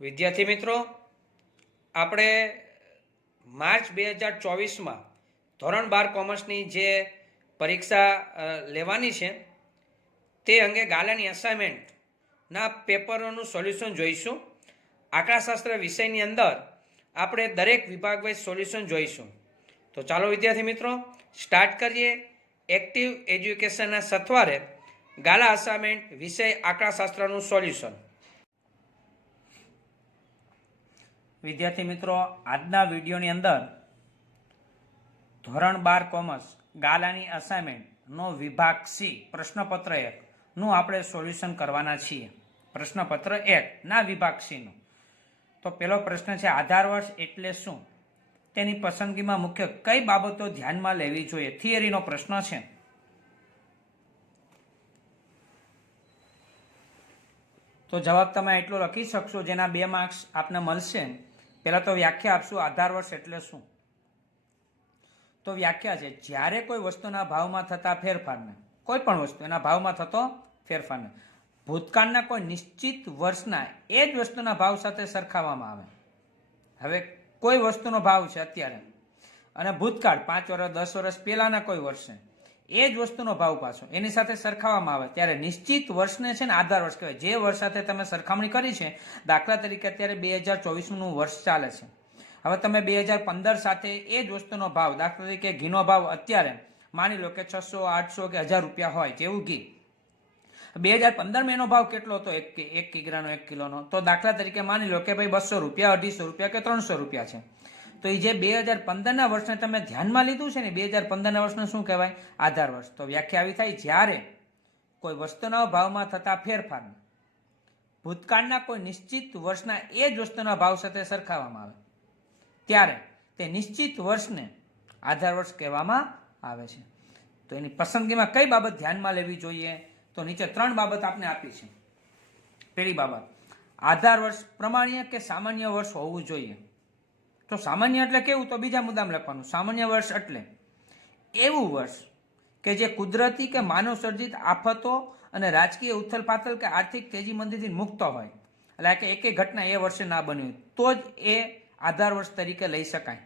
વિદ્યાર્થી મિત્રો, આપણે માર્ચ બે હજાર ચોવીસમાં ધોરણ બાર કોમર્સની જે પરીક્ષા લેવાની છે, તે અંગે ગાલાની અસાઇનમેન્ટના પેપરોનું સોલ્યુશન જોઈશું. આંકડાશાસ્ત્ર વિષયની અંદર આપણે દરેક વિભાગ વાઇઝ સોલ્યુશન જોઈશું. તો ચાલો વિદ્યાર્થી મિત્રો સ્ટાર્ટ કરીએ. એક્ટિવ એજ્યુકેશનના સથવારે ગાલા અસાઇનમેન્ટ વિષય આંકડાશાસ્ત્રનું સોલ્યુશન વિદ્યાર્થી મિત્રો, આજના વિડીયોની અંદર ધોરણ બાર કોમર્સ ગાલાની અસાઇનમેન્ટનો વિભાગ સી પ્રશ્નપત્ર એકનું આપણે સોલ્યુશન કરવાના છીએ. પ્રશ્નપત્ર એક ના વિભાગ સીનું તો પેલો પ્રશ્ન છે, આધાર વર્ષ એટલે શું? તેની પસંદગીમાં મુખ્ય કઈ બાબતો ધ્યાનમાં લેવી જોઈએ? થિયરીનો પ્રશ્ન છે. તો જવાબ તમે એટલો લખી શકશો જેના બે માર્ક્સ આપને મળશે. પહેલાં તો વ્યાખ્યા આપશું, આધાર વર્ષ એટલે શું? તો વ્યાખ્યા છે, જ્યારે કોઈ વસ્તુના ભાવમાં થતા ફેરફારને, કોઈ પણ વસ્તુ, એના ભાવમાં થતો ફેરફારને, ભૂતકાળના કોઈ નિશ્ચિત વર્ષના એ જ વસ્તુના ભાવ સાથે સરખાવવામાં આવે. હવે કોઈ વસ્તુનો ભાવ છે અત્યારે, અને ભૂતકાળ પાંચ વર્ષ દસ વર્ષ પહેલાંના કોઈ વર્ષે એ જ વસ્તુનો ભાવ પાછો. એની સાથે સરખાવવામાં આવે. ત્યારે નિશ્ચિત વર્ષને છે ને આધાર વર્ષ કહેવાય. જે વર્ષ સાથે તમે સરખામણી કરી છે, દાખલા તરીકે અત્યારે બે હજાર ચોવીસનું વર્ષ ચાલે છે. હવે તમે બે હજાર પંદર સાથે એ જ વસ્તુનો ભાવ, દાખલા તરીકે ઘીનો ભાવ અત્યારે માની લો કે છસો, આઠસો કે હજાર રૂપિયા હોય જેવું ઘી. બે હજાર પંદરમાં એનો ભાવ કેટલો હતો? એક એક કિગ્રાનો, એક કિલોનો. તો દાખલા તરીકે માની લો કે ભાઈ બસો રૂપિયા, અઢીસો રૂપિયા કે ત્રણસો રૂપિયા છે. તો એ જે બે હજાર પંદરના વર્ષને તમે ધ્યાનમાં લીધું છે ને, બે હજાર પંદરના વર્ષને શું કહેવાય? આધાર વર્ષ. તો વ્યાખ્યા આવી થાય, જ્યારે કોઈ વસ્તુના ભાવમાં થતા ફેરફારને, ભૂતકાળના કોઈ નિશ્ચિત વર્ષના એ જ વસ્તુના ભાવ સાથે સરખાવવામાં આવે, ત્યારે તે નિશ્ચિત વર્ષને આધાર વર્ષ કહેવામાં આવે છે. તો એની પસંદગીમાં કઈ બાબત ધ્યાનમાં લેવી જોઈએ? તો નીચે ત્રણ બાબત આપને આપી છે. પહેલી બાબત, આધાર વર્ષ પ્રમાણ્ય કે સામાન્ય વર્ષ હોવું જોઈએ? તો સામાન્ય એટલે કેવું? તો બીજા મુદ્દામાં લખવાનું. સામાન્ય વર્ષ એટલે એવું વર્ષ કે જે કુદરતી કે માનવ સર્જિત આફતો અને રાજકીય ઉથલપાથલ કે આર્થિક તેજી મંદીથી મુક્ત હોય. એટલે કે એકે ઘટના એ વર્ષે ના બની તો જ એ આધાર વર્ષ તરીકે લઈ શકાય.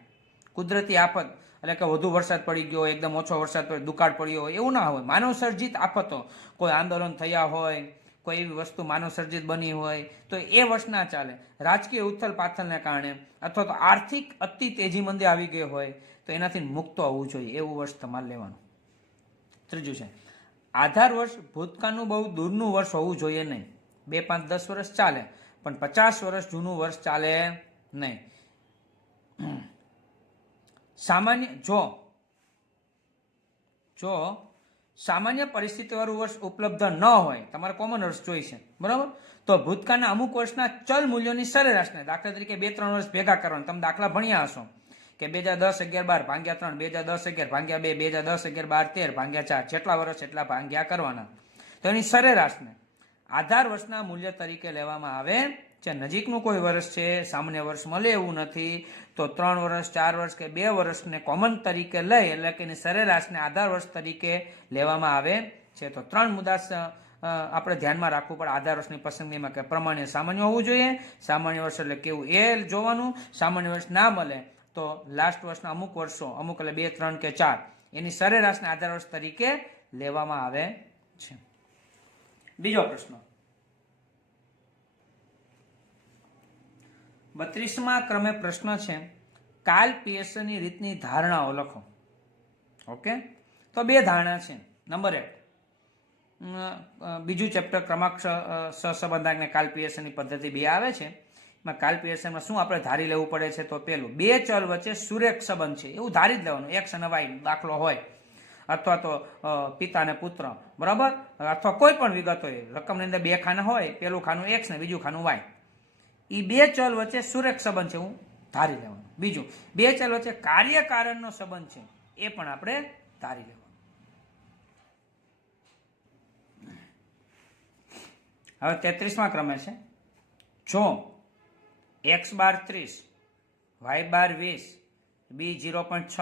કુદરતી આફત, એટલે કે વધુ વરસાદ પડી ગયો, એકદમ ઓછો વરસાદ પડ્યો, દુકાળ પડ્યો હોય, એવું ના હોય. માનવ સર્જિત આફતો, કોઈ આંદોલન થયા હોય કોઈ એવી વસ્તુ માનવ સર્જિત બની હોય, તો એ વર્ષ ના ચાલે. રાજકીય ઉથલ પાથલને કારણે અથવા તો આર્થિક અતિ તેજી મંદી આવી ગઈ હોય, તો એનાથી મુક્ત હોવું જોઈએ. એવું વર્ષ તમારે લેવાનું. ત્રીજું છે, આધાર વર્ષ ભૂતકાળનું બહુ દૂરનું વર્ષ હોવું જોઈએ નહીં. બે પાંચ દસ વર્ષ ચાલે, પણ પચાસ વર્ષ જૂનું વર્ષ ચાલે નહીં. સામાન્ય, જો જો સામાન્ય પરિસ્થિતિવાળું વર્ષ ઉપલબ્ધ ન હોય, તમારે કોમન વર્ષ જોઈશે. બરાબર? તો ભૂતકાળના અમુક વર્ષના ચલ મૂલ્યોની સરેરાશને દાખલા તરીકે બે ત્રણ વર્ષ ભેગા કરવાનું. તમે દાખલા ભણ્યા હશો કે બે હજાર દસ અગિયાર બાર ભાંગ્યા ત્રણ, બે હજાર દસ અગિયાર ભાંગ્યા બે બે હજાર દસ અગિયાર બાર તેર ભાંગ્યા ચાર, જેટલા વર્ષ એટલા ભાંગ્યા કરવાના. તો એની સરેરાશને આધાર વર્ષના મૂલ્ય તરીકે લેવામાં આવે છે નજીકનું કોઈ વર્ષ છે, સામાન્ય વર્ષ મળે એવું નથી, તો ત્રણ વર્ષ, ચાર વર્ષ કે બે વર્ષને કોમન તરીકે લઈ, એટલે કે એની સરેરાશને આધાર વર્ષ તરીકે લેવામાં આવે છે. તો ત્રણ મુદ્દા આપણે ધ્યાનમાં રાખવું પડે આધાર વર્ષની પસંદગીમાં કે પ્રમાણે સામાન્ય હોવું જોઈએ, સામાન્ય વર્ષ એટલે કેવું એ જોવાનું, સામાન્ય વર્ષ ના મળે તો લાસ્ટ વર્ષના અમુક વર્ષો, અમુક એટલે બે, ત્રણ કે ચાર, એની સરેરાશને આધાર વર્ષ તરીકે લેવામાં આવે છે. બીજો પ્રશ્ન. બત્રીસમાં ક્રમે પ્રશ્ન છે, કાલ પીએસની રીતની ધારણાઓ લખો. ઓકે? તો બે ધારણા છે. નંબર એક બીજું ચેપ્ટર ક્રમાંક સહસંબંધાંકને કાલ પીએસની પદ્ધતિ બે આવે છે. એમાં કાલ પીએસમાં શું આપણે ધારી લેવું પડે છે તો પેલું, બે ચલ વચ્ચે સુરેખ સંબંધ છે. એવું ધારી જ લેવાનું. એક્સ અને વાય દાખલો હોય. અથવા તો પિતા અને પુત્ર. બરાબર? અથવા કોઈ પણ વિગત હોય રકમની અંદર બે ખાના હોય. પેલું ખાનું એક્સ ને બીજું ખાનું વાય એ બે ચલ વચ્ચે સુરેખ સંબંધ છે, હું ધારી લેવાનું. બીજું, બે ચલ વચ્ચે કાર્યકારણનો સંબંધ છે, એ પણ આપણે ધારી લેવાનું. હવે તેત્રીસમાં ક્રમે છે. જો એક્સ બાર ત્રીસ, વાય બાર વીસ, બી જીરો પોઈન્ટ છ,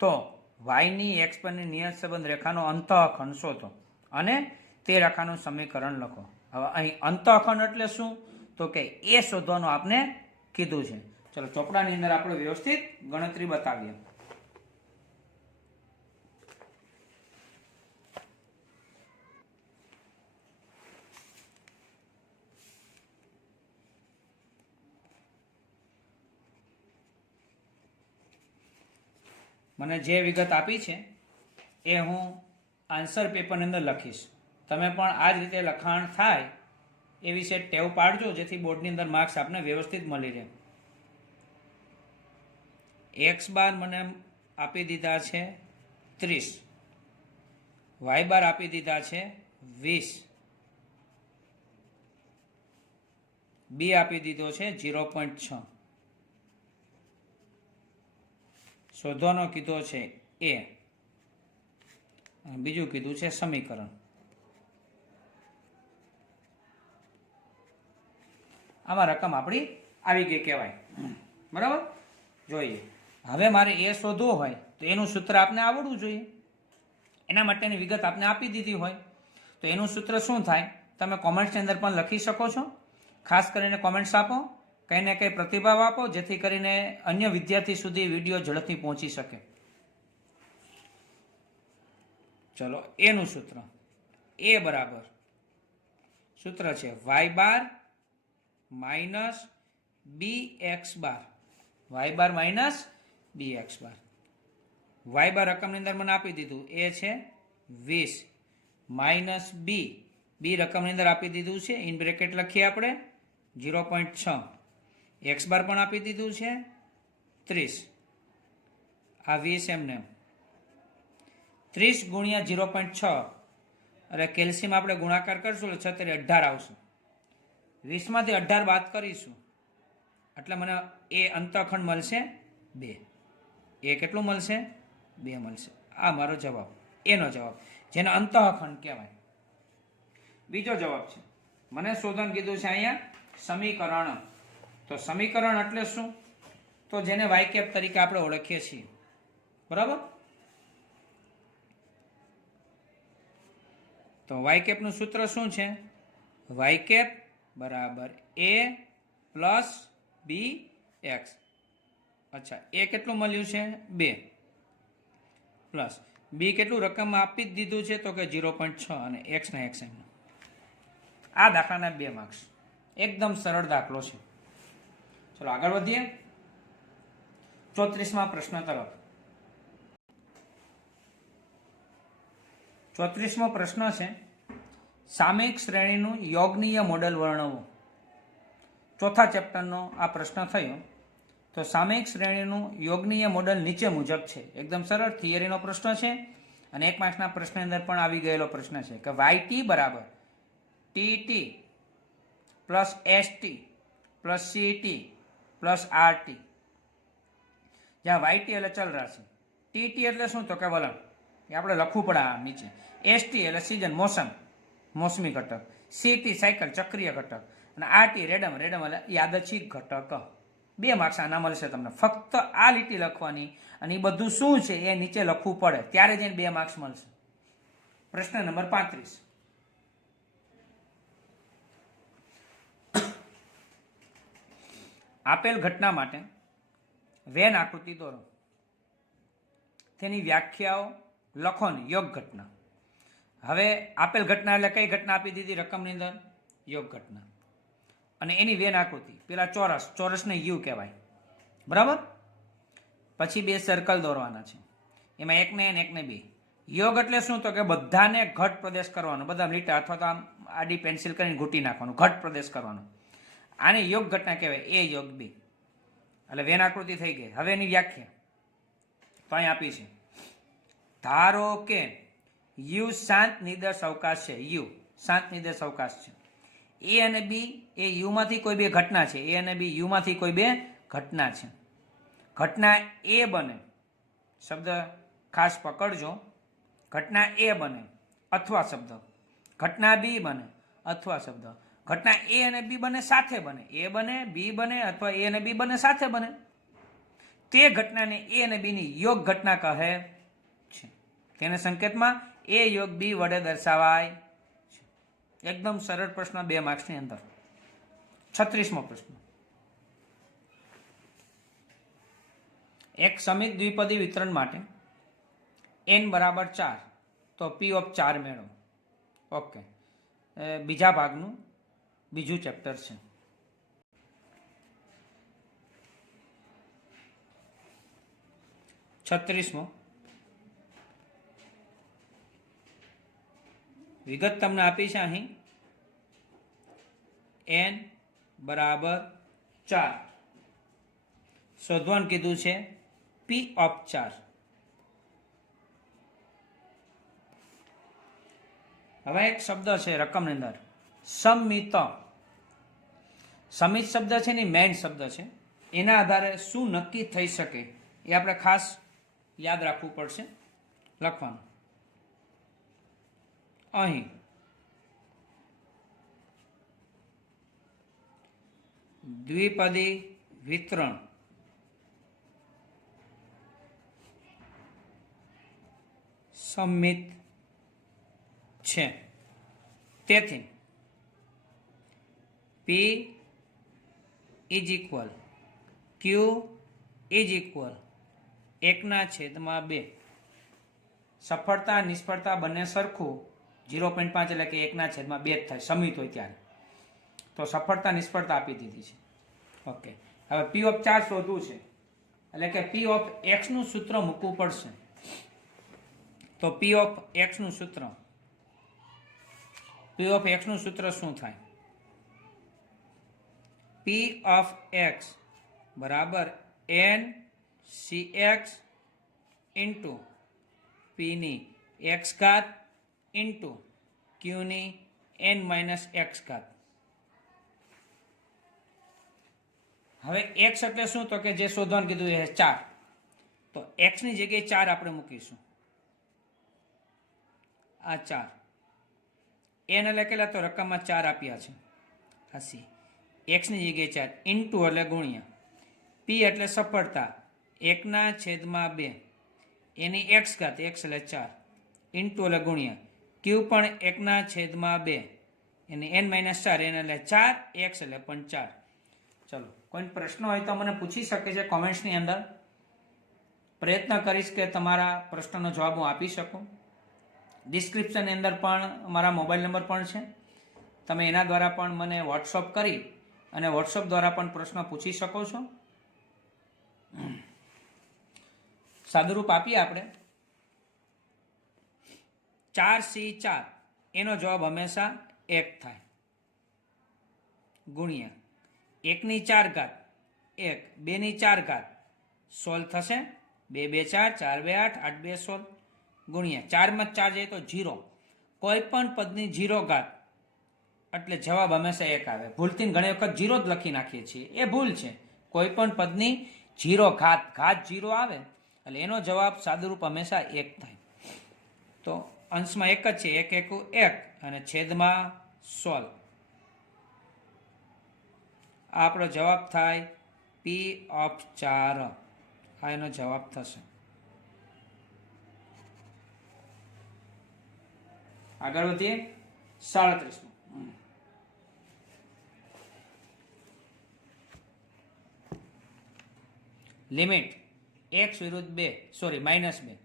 તો વાયની એક્સ પરની નિયત સંબંધ રેખાનો અંતઃખંડ શોધો અને તે રેખાનું સમીકરણ લખો. હવે અહીં અંતઃખંડ એટલે શું? તો કે એ શોધવાનું આપને કીધું છે. ચલો, ચોપડાની અંદર આપણે વ્યવસ્થિત ગણતરી બતાવીએ. મને જે વિગત આપી છે, એ હું આન્સર પેપરની અંદર લખીશ. તમે પણ આ જ રીતે લખાણ થાય એ વિશે ટેવ પાડજો, જેથી બોર્ડની અંદર માર્ક્સ આપને વ્યવસ્થિત મળી રહે. એક્સ બાર મને આપી દીધા છે ત્રીસ. વાય બાર આપી દીધા છે વીસ. બી આપી દીધો છે ઝીરો પોઈન્ટ છ. શોધવાનો કીધો છે એ બીજું કીધું છે સમીકરણ. આમાં રકમ આપણી આવી ગઈ કહેવાય. બરાબર? જોઈએ. હવે મારે એ શોધવો હોય તો એનું સૂત્ર આપને આવડવું જોઈએ. એના માટેની વિગત આપને આપી દીધી હોય. તો એનું સૂત્ર શું થાય? તમે કોમેન્ટ્સની અંદર પણ લખી શકો છો. ખાસ કરીને કોમેન્ટ્સ આપો, કંઈ ને કંઈ પ્રતિભાવ આપો, જેથી કરીને અન્ય વિદ્યાર્થી સુધી વીડિયો ઝડપથી પહોંચી શકે. ચલો, એનું સૂત્ર. એ બરાબર. સૂત્ર છે Y bar minus B X bar. Y bar minus B X bar. Y bar રકમની અંદર મને આપી દીધું. એ છે વીસ. માઇનસ બી. બી રકમની અંદર આપી દીધું છે. ઇન બ્રેકેટ લખીએ આપણે. ઝીરો પોઈન્ટ છ. એક્સ બાર પણ આપી દીધું છે. ત્રીસ. આ વીસ એમને ત્રીસ ગુણ્યા ઝીરો પોઈન્ટ છ. અરે કેલ્શિયમ આપણે ગુણાકાર કરશું એટલે છત્રી અઢાર આવશે. વીસમાંથી અઢાર બાદ કરીશું. એટલે મને એ અંતખંડ મળશે બે. એ કેટલું મળશે? બે મળશે. આ મારો જવાબ. એનો જવાબ. જેને અંતઃખંડ કહેવાય. બીજો જવાબ છે. મને શોધન કીધું છે અહીંયા સમીકરણ. તો સમીકરણ એટલે શું? તો જેને વાયકેપ તરીકે આપણે ઓળખીએ છીએ. બરાબર? તો વાયકેપનું સૂત્ર શું છે? વાયકેપ બરાબર એ પ્લસ બી એક્સ અચ્છા એ કેટલું મળ્યું છે? બે. પ્લસ બી કેટલું રકમ આપી જ દીધું છે? તો કે ઝીરો પોઈન્ટ છ અને એક્સના એક્સ એમ. આ દાખલાના બે માર્ક્સ એકદમ સરળ દાખલો છે. ચલો, આગળ વધીએ. ચોત્રીસમાં પ્રશ્ન તરફ. ચોત્રીસમો પ્રશ્ન છે સામયિક શ્રેણીનું યોગનીય મોડલ વર્ણવો. ચોથા ચેપ્ટરનો આ પ્રશ્ન થયો. તો સામયિક શ્રેણીનું યોગનીય મોડલ નીચે મુજબ છે. એકદમ સરળ થિયરીનો પ્રશ્ન છે અને એક માર્ક્સના પ્રશ્નની અંદર પણ આવી ગયેલો પ્રશ્ન છે કે વાય ટી બરાબર T T plus S T plus C T plus R T જ્યાં વાય ટી એટલે ચલ રાશિ ટી ટી એટલે શું? તો કે વલણ. એ આપણે લખવું પડે નીચે. એસ ટી એટલે સિઝન, મોસમ. મોસમી ઘટક. સી ટી સાયકલ ચક્રીય ઘટક. અને આર ટી રેડમ રેડમ એટલે યાદચ્છિક ઘટક. બે માર્ક્સ આના મળશે તમને. ફક્ત આ લીટી લખવાની અને એ બધું શું છે એ નીચે લખવું પડે. ત્યારે જઈને બે માર્ક્સ મળશે. પ્રશ્ન નંબર પાંત્રીસ. આપેલ ઘટના માટે વેન આકૃતિ દોરો. તેની વ્યાખ્યાઓ લખો ને. યોગ ઘટના. હવે આપેલ ઘટના એટલે કઈ ઘટના આપી દીધી રકમની અંદર? યોગ ઘટના. અને એની વેન આકૃતિ. પેલા ચોરસ. ચોરસને યુ કહેવાય. બરાબર? પછી બે સર્કલ દોરવાના છે. એમાં એકને એન એકને બે. યોગ એટલે શું? તો કે બધાને ઘટ પ્રદેશ કરવાનો. બધા લીટા અથવા તો આમ આડી પેન્સિલ કરીને ઘૂંટી નાખવાનું. ઘટ પ્રદેશ કરવાનો. આને યોગ ઘટના કહેવાય. એ યોગ બી. એટલે વેન આકૃતિ થઈ ગઈ. હવે એની વ્યાખ્યા. તો અહીં આપી છે. ધારો કે યુ શાંત નિર્દેશ અવકાશ છે. યુ, શાંત નિર્દેશ અવકાશ છે. એ અને બી એ યુમાંથી કોઈ બે ઘટના છે. એ અને બી યુમાંથી કોઈ બે ઘટના છે. ઘટના એ બને. શબ્દ ખાસ પકડજો. ઘટના એ બને અથવા શબ્દ. ઘટના બી બને અથવા શબ્દ. ઘટના એ અને બી બને સાથે બને. એ બને, બી બને અથવા એ અને બી બને સાથે બને. તે ઘટનાને એ અને બીની યોગ ઘટના કહે છે. તેને સંકેતમાં એ યોગ બી વડે દર્શાવાય. એકદમ સરળ પ્રશ્ન બે માર્ક્સની અંદર. છત્રીસમો પ્રશ્ન. એક સમિત દ્વિપદી વિતરણ માટે એન બરાબર ચાર, તો પી ઓફ ચાર મેળો ઓકે. બીજા ભાગનું બીજું ચેપ્ટર છે. છત્રીસમો. વિગત તમને આપી છે અહીં. એન બરાબર ચાર. શોધવાનું કીધું છે પી ઓફ ચાર. હવે એક શબ્દ છે રકમની અંદર. સમિત. સમિત શબ્દ છે ને મેન શબ્દ છે. એના આધારે શું નક્કી થઈ શકે એ આપણે ખાસ યાદ રાખવું પડશે. લખવાનું. અહીં. દ્વિપદી વિતરણ. સંમિત છે. તેથી P is equal Q is equal એકના છેદમાં બે. સફળતા નિષ્ફળતા બંને સરખું ઝીરો પોઈન્ટ પાંચ એટલે કે એકના છેદમાં બે જ થાય, સમિત હોય ત્યારે. તો સફળતા, નિષ્ફળતા આપી દીધી છે. ઓકે. હવે પી ઓફ ચાર શોધવું છે. એટલે કે પી ઓફ એક્સનું સૂત્ર મૂકવું પડશે. તો પી ઓફ એક્સનું સૂત્ર. પી ઓફ એક્સનું સૂત્ર શું થાય? પી ઓફ એક્સ બરાબર એન સી એક્સ ઇન્ટુ પીની એક્સ ઘાત ઇન્ટુ ક્યુની એન માઇનસ એક્સ ઘાત. હવે એક્સ એટલે શું? તો કે જે શોધવાનું કીધું એ ચાર. તો એક્સની જગ્યાએ ચાર આપણે મૂકીશું. આ ચાર. એન લખેલા તો રકમમાં ચાર આપ્યા છે. હસી એક્સની જગ્યાએ ચાર. ઇન્ટુ એટલે ગુણ્યા. પી એટલે સફળતા. એકના છેદમાં બે. એની એક્સ ઘાત. એક્સ એટલે ચાર. ઇન્ટુ એટલે ગુણ્યા. ક્યુ પણ એકના છેદમાં બે. એને એન માઇનસ ચાર, એન એટલે ચાર, એક્સ એટલે પણ ચાર. ચલો, કોઈ પ્રશ્ન હોય તો મને પૂછી શકે છે કોમેન્ટ્સની અંદર. પ્રયત્ન કરીશ કે તમારા પ્રશ્નનો જવાબ હું આપી શકું. ડિસ્ક્રિપ્શનની અંદર પણ મારા મોબાઈલ નંબર પણ છે. તમે એના દ્વારા પણ મને વોટ્સઅપ કરી અને વોટ્સઅપ દ્વારા પણ પ્રશ્ન પૂછી શકો છો. સાદુરૂપ આપીએ આપણે. ચાર સી ચાર. એનો જવાબ હંમેશા એક થાય. ગુણ્યા. એકની ચાર ઘાત. એક. બેની ચાર ઘાત. સોલ્વ થશે. બે બે, ચાર ચાર, બે, આઠ આઠ, બે સોલ ગુણ્યા. ચારમાં ચાર જાય તો જીરો. કોઈ પણ પદની જીરો ઘાત. એટલે જવાબ હંમેશા એક આવે. ભૂલથી ઘણી વખત જીરો જ લખી નાખીએ છીએ. એ ભૂલ છે. કોઈ પણ પદની જીરો ઘાત. ઘાત જીરો આવે. એટલે એનો જવાબ સાદુરૂપ હંમેશા એક થાય. તો અંશમાં એક જ છે, એક એક એક, અને છેદમાં સોલ. આપણો જવાબ થાય પી ઓફ ચાર. આ એનો જવાબ થશે. આગળ વધીએ. સાડત્રીસમો. લિમિટ, એક્સ વિરુદ્ધ બે, સોરી, માઇનસ બે.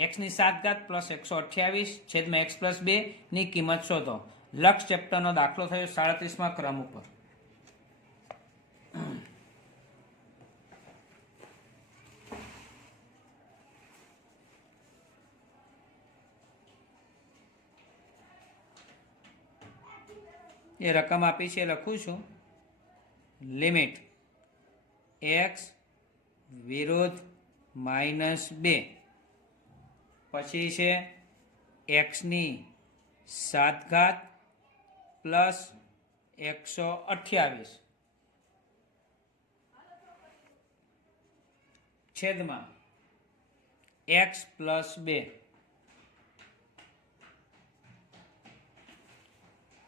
એક્સની સાત ઘાત પ્લસ એકસો અઠ્યાવીસ છેદમાં એક્સ પ્લસ બે ની કિંમત શોધો. લક્ષ ચેપ્ટરનો દાખલો થયો સાડત્રીસમાં ક્રમ ઉપર. એ રકમ આપી છે, લખું છું. લિમિટ. એક્સ વિરુદ્ધ માઇનસ બે. પછી છે એક્સની સાત ઘાત પ્લસ એકસો અઠ્યાવીસ. છેદમાં એક્સ પ્લસ બે.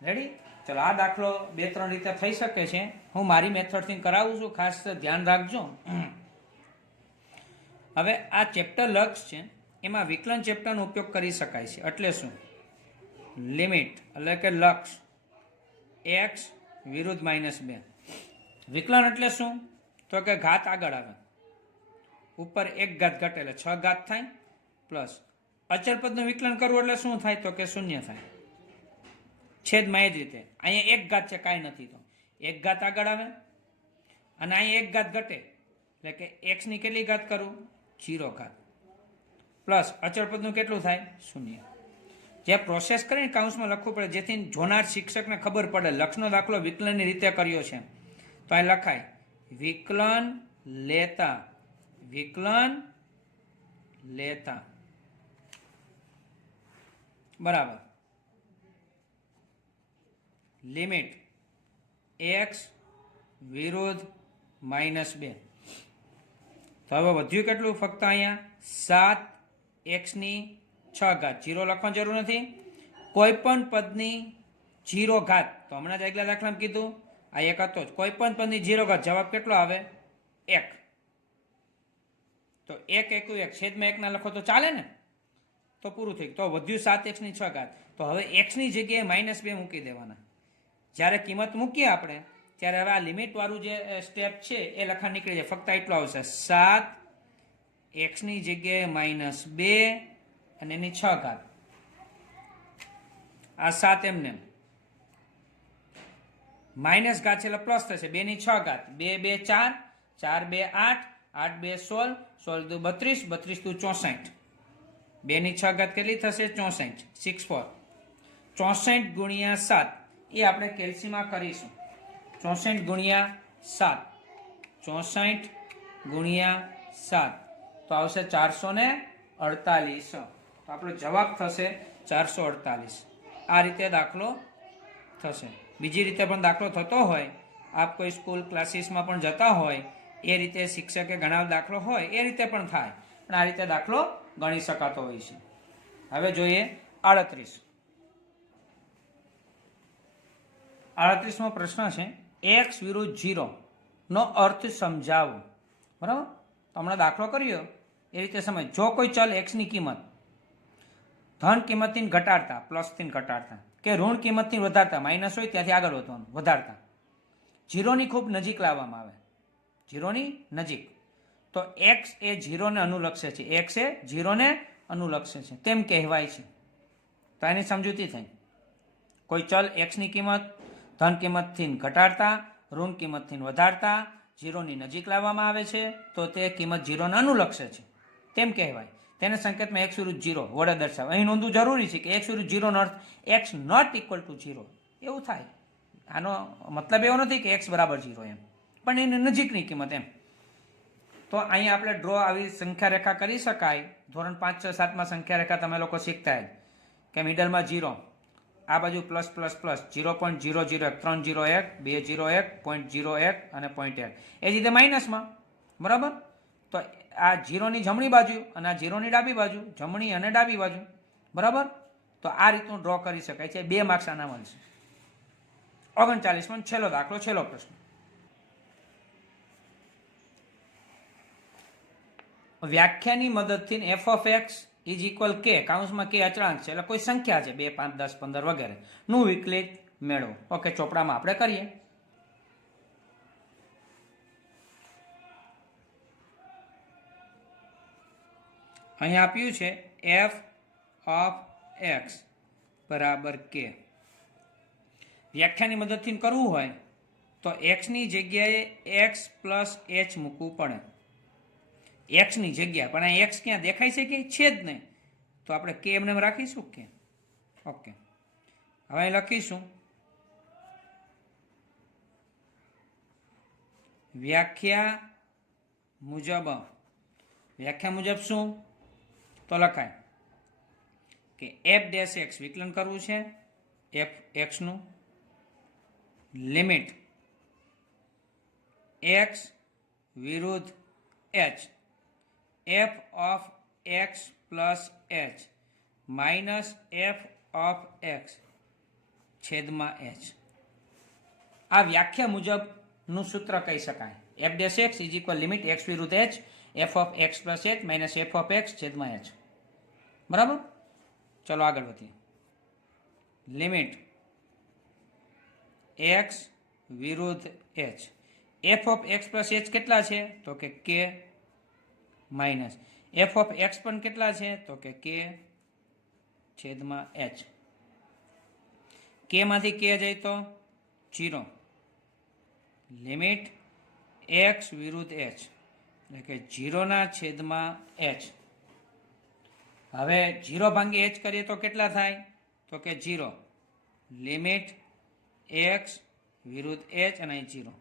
રેડી ચલો, આ દાખલો બે ત્રણ રીતે થઈ શકે છે. હું મારી મેથડથી કરાવું છું, ખાસ ધ્યાન રાખજો. હવે આ ચેપ્ટર લક્ષ છે. એમાં વિકલન ચેપ્ટરનો ઉપયોગ કરી શકાય છે. એટલે શું? લિમિટ, એટલે કે લક્ષ, એક્સ વિરુદ્ધ માઇનસ બે. વિકલન એટલે શું? તો કે ઘાત આગળ આવે. ઉપર એક ઘાત ઘટે એટલે છ ઘાત થાય, પ્લસ અચળ પદનું વિકલન કરવું એટલે શું થાય? તો કે શૂન્ય થાય. છેદમાં એ જ રીતે. અહીંયા એક ઘાત છે, કાંઈ નથી તો. એક ઘાત આગળ આવે અને અહીંયા એક ઘાત ઘટે. એટલે કે એક્સની કેટલી ઘાત કરું? જીરો ઘાત. પ્લસ અચળ પદનું કેટલું થાય? શૂન્ય. જે પ્રોસેસ કરીને કાઉન્સમાં લખવું પડે, જેથી જોનાર શિક્ષકને ખબર પડે લક્ષનો દાખલો વિકલનની રીતે કર્યો છે. તો અહીં લખાય, વિકલન લેતા વિકલન લેતા. બરાબર. લિમિટ, એક્સ વિરુદ્ધ માઇનસ બે. તો હવે વધ્યું કેટલું? ફક્ત અહીંયા સાત એક્સની છ ઘાત. જીરો લખવાની જરૂર નથી. કોઈ પણ પદની જીરો ઘાત. તો હમણાં જ આગલા દાખલામાં કીધું. આ એક હતો જ. કોઈ પણ પદની જીરો ઘાત. જવાબ કેટલો આવે? એક. તો એક એકું એક. છેદમાં એકના લખો તો ચાલે ને? તો પૂરું થઈ તો વધ્યું સાત એક્સની છ ઘાત. તો હવે એક્સની જગ્યાએ માઇનસ બે મૂકી દેવાના. જ્યારે કિંમત મૂકીએ આપણે, ત્યારે હવે આ લિમિટવાળું જે સ્ટેપ છે, એ લખાણ નીકળી જાય. ફક્ત એટલું આવશે. સાત એક્સની જગ્યાએ માઇનસ બે અને એની છ ઘાત. આ સાત એમને માઇનસ ઘાત છે એટલે પ્લસ થશે. બે ની છ ઘાત. બે બે, ચાર. ચાર, બે, આઠ. આઠ, બે, સોળ. સોળ દુ બત્રીસ. બત્રીસ દુ ચોસઠ. બે ની છ ઘાત કેટલી થશે? ચોસઠ. સિક્સ ફોર ચોસઠ ગુણ્યા સાત. એ આપણે કેલ્સીમાં કરીશું. ચોસઠ ગુણ્યા સાત. ચોસઠ ગુણ્યા સાત. તો આવશે ચારસો ને અડતાલીસ. તો આપણો જવાબ થશે ચારસો અડતાલીસ આ રીતે દાખલો થશે. બીજી રીતે પણ દાખલો થતો હોય, આપ કોઈ સ્કૂલ ક્લાસીસમાં પણ જતા હોય, એ રીતે શિક્ષકે ગણાવ દાખલો હોય, એ રીતે પણ થાય. પણ આ રીતે દાખલો ગણી શકાતો હોય છે. હવે જોઈએ આડત્રીસ. આડત્રીસમો પ્રશ્ન છે એક્સ વિરુદ્ધ જીરો નો અર્થ સમજાવો. બરાબર? તો હમણાં દાખલો કર્યો. એ રીતે સમજ. જો કોઈ ચલ એક્સની કિંમત, ધન કિંમતથી ઘટાડતા, પ્લસથી ઘટાડતા કે ઋણ કિંમતથી વધારતા, માઇનસ હોય ત્યાંથી આગળ વધવાનું, વધારતા. જીરોની ખૂબ નજીક લાવવામાં આવે. જીરોની નજીક. તો એક્સ એ જીરોને અનુલક્ષે છે. એક્સ એ જીરોને અનુલક્ષે છે. તેમ કહેવાય છે. તો એની સમજૂતી થઈ. કોઈ ચલ એક્સની કિંમત, ધન કિંમતથી ઘટાડતા, ઋણ કિંમતથી વધારતા જીરોની નજીક લાવવામાં આવે છે, તો તે કિંમત જીરોને અનુલક્ષે છે. તેમ કહેવાય? તેને સંકેતમાં એક્સ વિરુદ્ધ જીરો વડે દર્શાવે અહીં નોંધવું જરૂરી છે કે એક્સ વિરુદ્ધ જીરોનો અર્થ X not equal to zero એવું થાય. આનો મતલબ એવો નથી કે એક્સ બરાબર જીરો એમ. પણ એની નજીકની કિંમત એમ. તો અહીંયા આપણે ડ્રો આવી સંખ્યા રેખા કરી શકાય. ધોરણ પાંચ છ સાતમાં સંખ્યા રેખા તમે લોકો શીખતા જ. કે મિડલમાં જીરો આ બાજુ plus plus plus zero point zero zero એક, ત્રણ જીરો એક, બે જીરો એક પોઈન્ટ જીરો એક અને પોઈન્ટ એક એ જ રીતે માઇનસમાં બરાબર? તો આ જીરોની જમણી બાજુ અને આ જીરોની ડાબી બાજુ, જમણી અને ડાબી બાજુ. બરાબર? તો આ રીતનું ડ્રો કરી શકાય છે. બે માર્ક્સ આના મળશે ઓગણચાલીસમાં છેલ્લો દાખલો, છેલ્લો પ્રશ્ન. વ્યાખ્યાની મદદથી F of X is equal K કાઉન્સમાં કે અચળાંક છે. એટલે કોઈ સંખ્યા છે. બે, પાંચ, દસ, પંદર વગેરે. નું વિકલિત મેળવો. ઓકે ચોપડામાં આપણે કરીએ. અહીં આપ્યું છે એફ ઓફ એક્સ બરાબર કે વ્યાખ્યાની મદદથી કરવું હોય તો એક્સની જગ્યાએ એક્સ પ્લસ એચ મૂકવું પડે. એક્સની જગ્યા, પણ આ એક્સ ક્યાં દેખાય છે કે છે જ નહીં? તો આપણે કે એમને એમ રાખીશું કે? ઓકે હવે અહીં લખીશું. વ્યાખ્યા મુજબ. વ્યાખ્યા મુજબ શું? તો લખાય કે એફ ડેશ એક્સ વિકલન કરવું છે. એફ એક્સનું લિમિટ એક્સ વિરુદ્ધ H F of X plus H minus F of X છેદમાં એચ આ વ્યાખ્યા મુજબનું સૂત્ર કહી શકાય. F dash X is equal limit X વિરુદ્ધ H F of X plus H minus F of X છેદમાં એચ બરાબર? ચલો આગળ વધીએ. લિમિટ એક્સ વિરુદ્ધ H F of X plus H કેટલા છે? તો કે કે માઇનસ એફ ઓફ એક્સ પણ કેટલા છે? તો કે કે છેદમાં એચ કેમાંથી કે જાય તો જીરો લિમિટ એક્સ વિરુદ્ધ એચ એટલે કે જીરોના છેદમાં એચ હવે જીરો ભાંગી એચ કરીએ તો કેટલા થાય? તો કે જીરો લિમિટ એક્સ વિરુદ્ધ એચ અને અહીં જીરો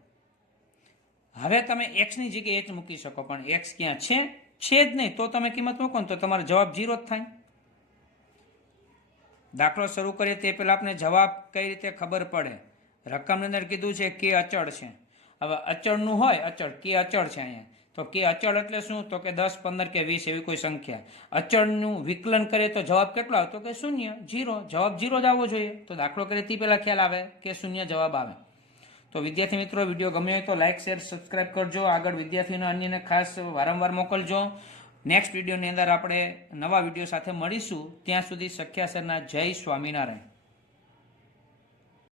હવે તમે એક્સની જગ્યાએ એચ મૂકી શકો, પણ એક્સ ક્યાં છે? છે જ નહીં. તો તમે કિંમત મૂકો ને તો તમારો જવાબ જીરો જ થાય. દાખલો શરૂ કરીએ તે પહેલાં આપણે જવાબ કઈ રીતે ખબર પડે? રકમની અંદર કીધું છે કે અચળ છે. હવે અચળનું હોય, અચળ. કે અચળ છે અહીંયા? તો કે અચળ એટલે શું? તો કે દસ, પંદર કે વીસ એવી કોઈ સંખ્યા. અચળનું વિકલન કરીએ તો જવાબ કેટલો આવે? તો કે શૂન્ય જીરો જવાબ જીરો જ આવવો જોઈએ. તો દાખલો કરીએ તે પહેલાં ખ્યાલ આવે કે શૂન્ય જવાબ આવે. તો વિદ્યાર્થી મિત્રો, વીડિયો ગમ્યો હોય તો લાઇક શેર, સબસ્ક્રાઇબ કરજો. આગળ વિદ્યાર્થીઓને અન્યને ખાસ વારંવાર મોકલજો. નેક્સ્ટ વિડીયોની અંદર આપણે નવા વીડિયો સાથે મળીશું. ત્યાં સુધી સખ્યા સરના જય સ્વામિનારાયણ.